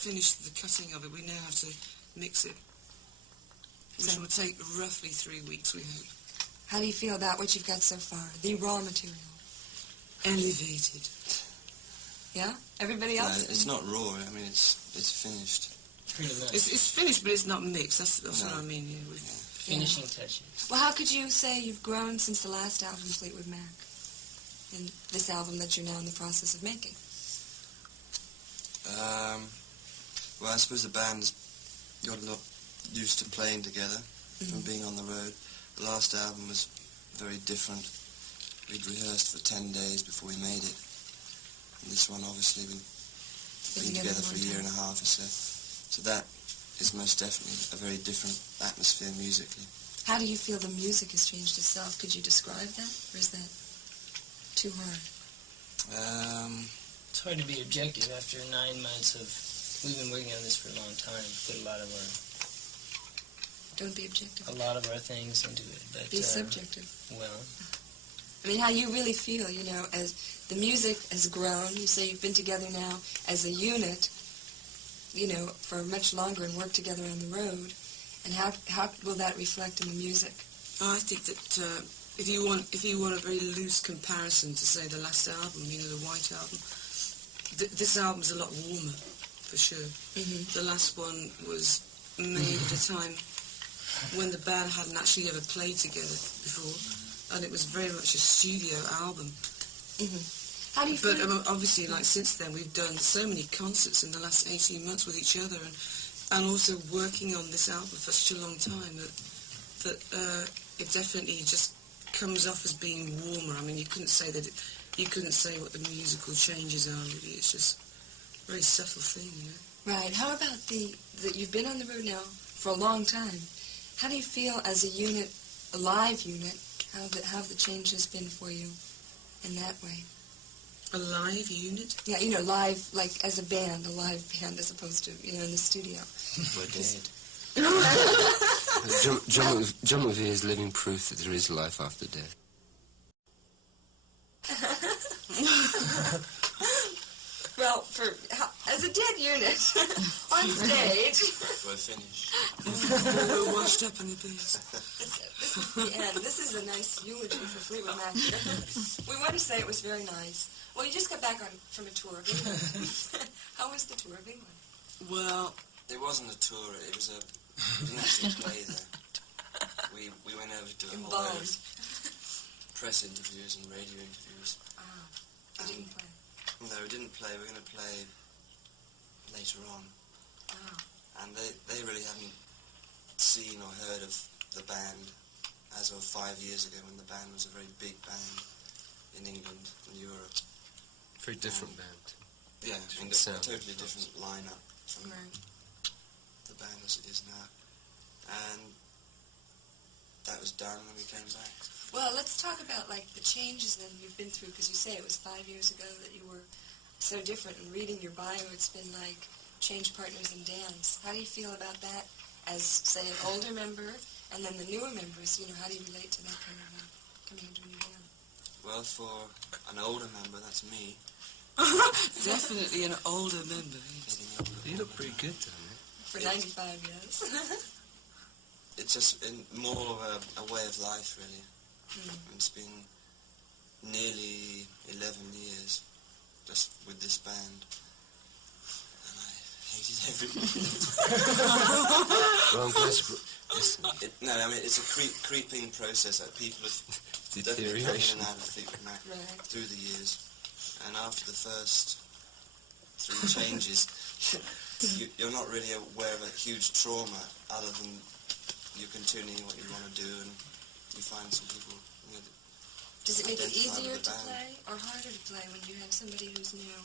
finished the cutting of it. We now have to mix it, which will take roughly 3 weeks, we hope. How do you feel about what you've got so far, the raw material? Elevated. Yeah? Everybody else? No, it's not raw. I mean, it's finished. Pretty much. It's finished, but it's not mixed. That's what I mean. Yeah, finishing touches. Well, how could you say you've grown since the last album, Fleetwood Mac, and this album that you're now in the process of making? Well, I suppose the band's got a lot used to playing together and being on the road. The last album was very different. We'd rehearsed for 10 days before we made it. And this one, obviously, we've been together for a year and a half or so. So that is most definitely a very different atmosphere musically. How do you feel the music has changed itself? Could you describe that, or is that too hard? It's hard to be objective after 9 months of... We've been working on this for a long time. Put a lot of our... Don't be objective. A lot of our things into it, but... Be subjective. Well... I mean, how you really feel, you know, as the music has grown. You say you've been together now as a unit, you know, for much longer and worked together on the road. And how will that reflect in the music? I think that if you want a very loose comparison to, say, the last album, you know, the White Album, this album's a lot warmer, for sure. The last one was made at a time when the band hadn't actually ever played together before, and it was very much a studio album. How do you feel? But obviously, like, since then, we've done so many concerts in the last 18 months with each other, and also working on this album for such a long time that it definitely just comes off as being warmer. I mean, you couldn't say what the musical changes are, really. It's just a very subtle thing, you know. Right. How about that you've been on the road now for a long time? How do you feel as a unit, a live unit, how have the changes been for you in that way? A live unit? Yeah, you know, live, like as a band, a live band as opposed to, you know, in the studio. We're dead. John McVie is living proof that there is life after death. Well, as a dead unit, on stage... We're finished. We're washed up in the booze. This is the end. This is a nice eulogy for Fleetwood Mac. We want to say it was very nice. Well, you just got back from a tour of England. How was the tour of England? Well... It wasn't a tour, it was we didn't actually play there. We went over to a whole load of press interviews and radio interviews. You didn't play? No, we didn't play. We're going to play later on. And they really hadn't seen or heard of the band as of 5 years ago, when the band was a very big band in England and Europe. Very different band. Yeah, and a totally different lineup from the band as it is now. And that was done when we came back. Well, let's talk about, like, the changes then you've been through, because you say it was 5 years ago that you were so different. And reading your bio, it's been like change partners in dance. How do you feel about that as, say, an older member, and then the newer members? You know, how do you relate to that kind of coming into a new band? Well, for an older member, that's me. Definitely an older member. You look pretty good, don't you? For 95, yes. It's just more of a way of life, really. It's been nearly 11 years just with this band, and I hated every minute. Well, I'm glad No, I mean, it's a creeping process. Like, people have definitely come in and out of Fleetwood Mac through the years, and after the first 3 changes, you're not really aware of a huge trauma other than you're continuing what you want to do, and you find some people, you know, does it make it easier to play or harder to play when you have somebody who's new?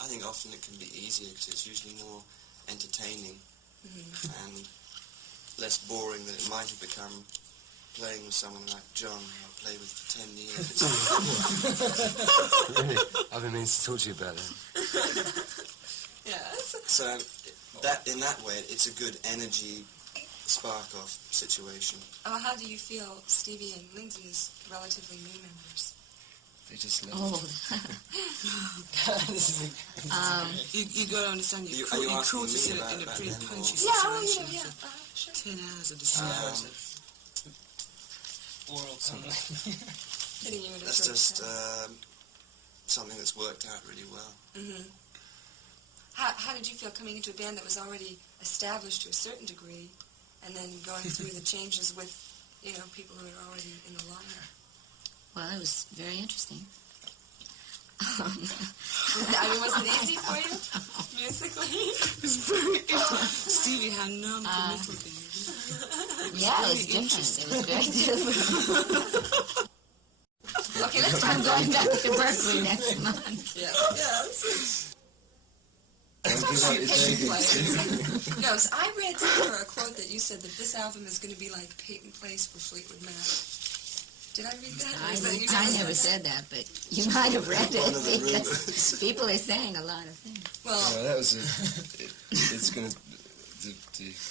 I think often it can be easier because it's usually more entertaining and less boring than it might have become playing with someone like John, who I played with for 10 years. Really? I've been meaning to talk to you about that. Yes. So in that way, it's a good energy spark-off situation. How do you feel Stevie and Lindsey as relatively new members? They just left. Oh, You got to understand, you Are you caught asking us me in about a that pretty then, or- punchy Yeah, oh, situation yeah, yeah. for Sure. 10 hours of the show. Oral something. Hitting you in a That's throat just time. something that's worked out really well. Mm-hmm. How did you feel coming into a band that was already established to a certain degree, and then going through the changes with, you know, people who are already in the lineup? well, it was very interesting. I mean, was it easy for you, musically? Stevie had non-committal Yeah, it was different. It was very different. Okay, let's talk I'm about going back to Berkeley next month. Yes. Don't give up your chicken. No, so I read somewhere a quote that you said that this album is going to be like Peyton Place for Fleetwood Mac. Did I read that? Or is that you I just never said that, but you might have read it because people are saying a lot of things. Well, No, that was it's gonna. The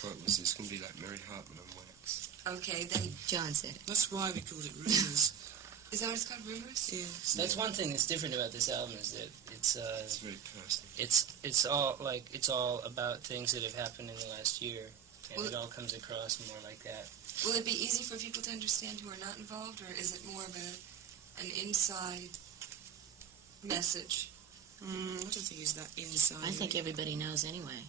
quote was, it's gonna be like Mary Hartman on wax. okay, then John said it. That's why we called it Rumours. is that what it's called, Rumours? Yes. That's one thing that's different about this album is that It's very personal. it's all about things that have happened in the last year, and Well, it all comes across more like that. Will it be easy for people to understand who are not involved, or is it more of an inside message? I don't think it's that inside. I think everybody knows anyway.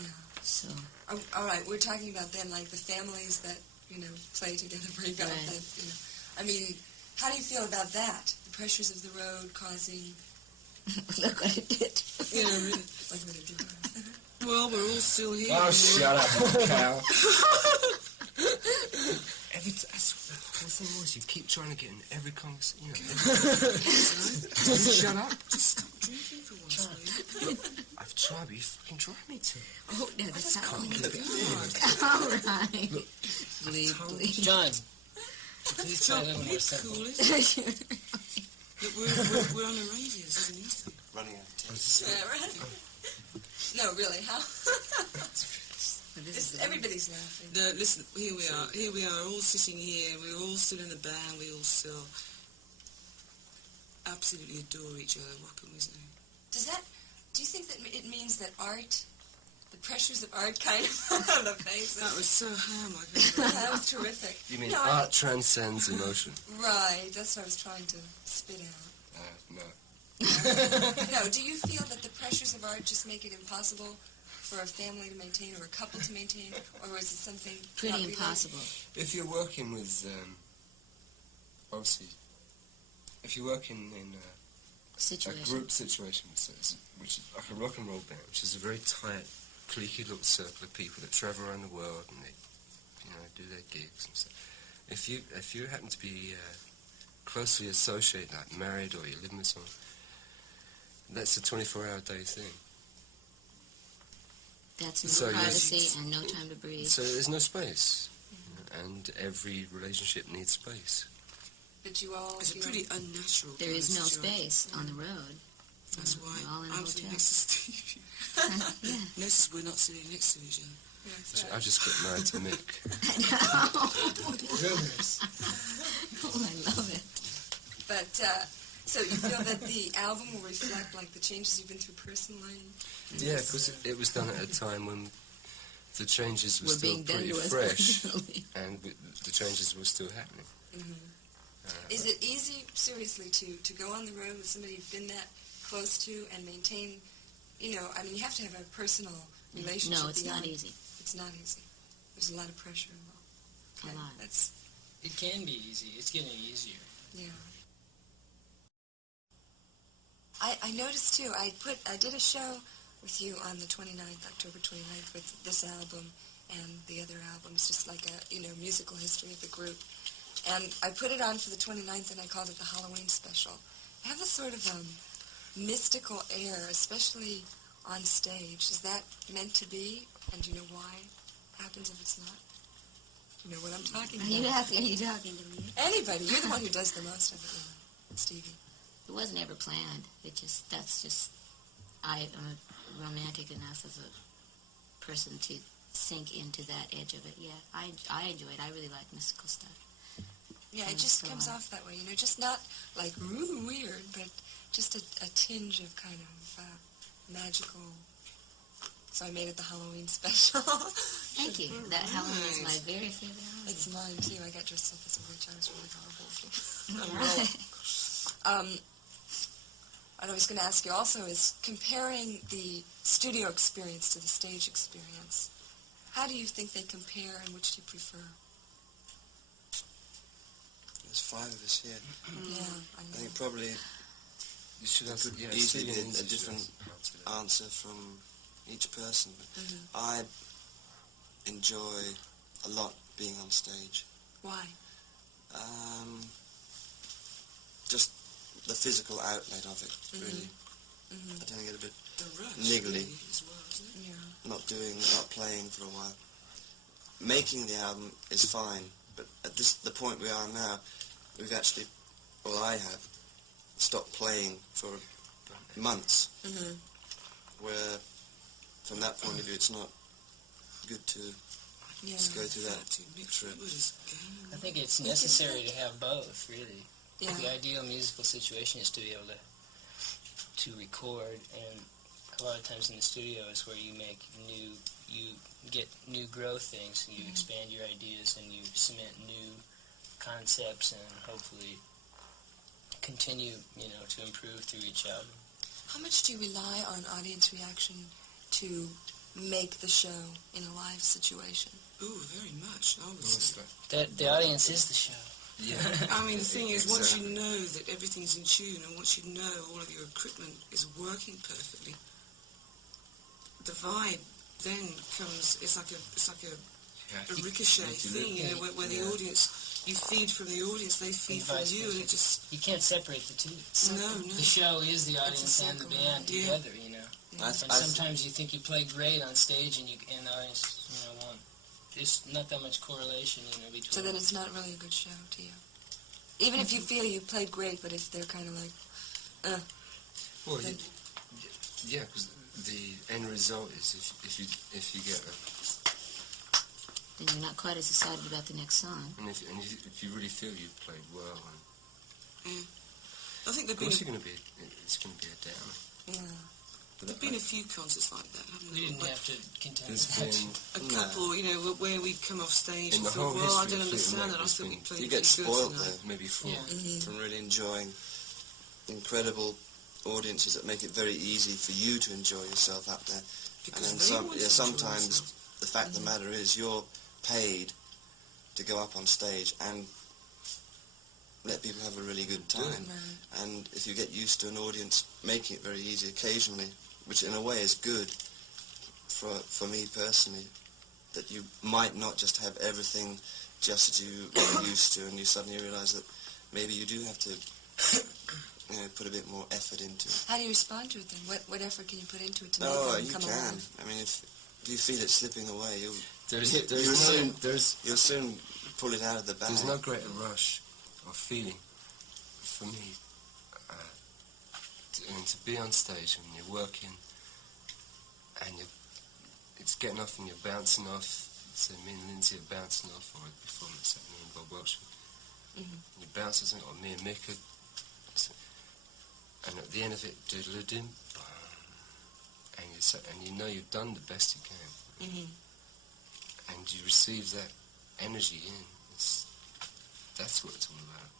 Yeah. So, Oh, all right, we're talking about then, like the families that, you know, play together, break up. Right. That, you know, I mean, how do you feel about that? The pressures of the road causing, look what it did. You know, really. like what it did. Well, we're all still here. Oh, shut up, cow. The thing was, you keep trying to get in every conversation. Shut up. Just stop drinking for once, will you? I've tried, but you fucking drive me to it. Oh, no, that's not Can't keep it. all right. Please. John, please try a little more It's simple. cool, isn't it? Look, we're on the radio, so it's easy. Running out of time. Yeah, right? No, really, how? Everybody's laughing. Listen, here we are, all sitting here, we're all still in the band, we all still absolutely adore each other, what can we say? Do you think that it means that art, the pressures of art kind of on the face? That was so ham, I couldn't That was terrific. You mean No, art transcends emotion? Right, that's what I was trying to spit out. No. No, do you feel that the pressures of art just make it impossible for a family to maintain or a couple to maintain, or is it something Pretty not really? impossible. If you're working with, obviously, if you're working in a Situation. group situation, which is like a rock and roll band, which is a very tight, cliquey little circle of people that travel around the world and they, do their gigs and stuff. If you happen to be closely associated, like married or you're living with someone, that's a 24-hour day thing. That's no So you- privacy and no time to breathe. So there's no space, and every relationship needs space. But you all It's a feel pretty unnatural There kind is of no situation. space on the road. That's We're why all in a I'm sitting hotel. next to Stevie. Yeah. Notice we're not sitting next to each other. Yeah, that's I right. just got married to Mick. Rumours. Oh, I love it. But, so you feel that the album will reflect, like, the changes you've been through personally? Yeah, because it was done at a time when the changes were We're still being done pretty to us fresh, personally. and the changes were still happening. Is it easy, seriously, to go on the road with somebody you've been that close to and maintain, you have to have a personal relationship. No, it's not beyond- easy. It's not easy. There's a lot of pressure involved. A Okay, lot. That's, It can be easy. It's getting easier. yeah. I noticed, too, I did a show with you on the 29th, October 29th, with this album and the other albums, just like a, musical history of the group. And I put it on for the 29th, and I called it the Halloween special. I have a sort of mystical air, especially on stage. Is that meant to be? And do you know why it happens if it's not? Do you know what I'm talking Are you about? asking? Are you talking to me? Anybody. You're the one who does the most of it, Stevie. It wasn't ever planned. I am romantic enough as a person to sink into that edge of it. Yeah, I enjoy it. I really like mystical stuff. Yeah, it just comes off that way, you know, just not like weird, but just a tinge of kind of magical. So I made it the Halloween special. Thank you. That Halloween is my very favorite Halloween. It's mine too. I got dressed up as a witch. I was really horrible. And I was going to ask you also is comparing the studio experience to the stage experience. How do you think they compare, and which do you prefer? There's 5 of us here. Yeah, I I know. think probably You should have, could yeah, easily studio be a music different should have- answer from each person. But Mhm. I enjoy a lot being on stage. Why? Just the physical outlet of it, really. Mm-hmm. I tend to get a bit The rush niggly. really, as well, isn't it? Yeah. not playing for a while. Making the album is fine, but at the point we are now, we've actually, well, I have, stopped playing for months, Mm-hmm. where, from that point of view, it's not good to Yeah. just go through that To mix trip. Fleetwood is game. I think it's necessary to have both, really. Yeah. The ideal musical situation is to be able to record, and a lot of times in the studio is where you get new growth things, you expand your ideas, and you cement new concepts, and hopefully continue, to improve through each album. How much do you rely on audience reaction to make the show in a live situation? Ooh, very much, I would Well, it's say. like- The audience is the show. Yeah. I mean, the thing is, once Exactly. you know that everything's in tune, and once you know all of your equipment is working perfectly, the vibe then comes. It's like a ricochet thing, where the audience, you feed from the audience, they feed And from vice you, versa. and it just You can't separate the two. no. The show is the audience and the circle, band yeah. together, I And sometimes you think you play great on stage, and the audience, won't. There's not that much correlation, between. So then it's not really a good show to you. Even if you feel you played great, but if they're kind of like, Well, Then- yeah, because the end result is if you get Then you're not quite as excited about the next song. if you really feel you've played well, and I think of course it's going to be a downer. yeah. there've been a few concerts like that, haven't We there? didn't But have to contend There's with that. been a couple, where we come off stage In and the thought, whole well, I history don't of Fleetwood understand Mac, that. I there's thought we been- played You get pretty good spoiled tonight. though, maybe 4. Yeah. from really enjoying incredible audiences that make it very easy for you to enjoy yourself up there. Because And they then want to enjoy sometimes themselves. the fact of the matter is you're paid to go up on stage and let people have a really good time. Right. And if you get used to an audience making it very easy occasionally, which in a way is good for me personally, that you might not just have everything just as you are used to, and you suddenly realise that maybe you do have to put a bit more effort into it. How do you respond to it then? What effort can you put into it to make Oh, them you come can. alive? I mean, if you feel it slipping away, you'll soon pull it out of the bag. There's no greater rush of feeling for me to be on stage when you're working and it's getting off and you're bouncing off. So me and Lindsey are bouncing off, or before me and Bob Welsh. Mhm. You bounce or something, or me and Mick are, and at the end of it, doodle-a-doom, and you know you've done the best you can. Mm-hmm. And you receive that energy in. That's what it's all about.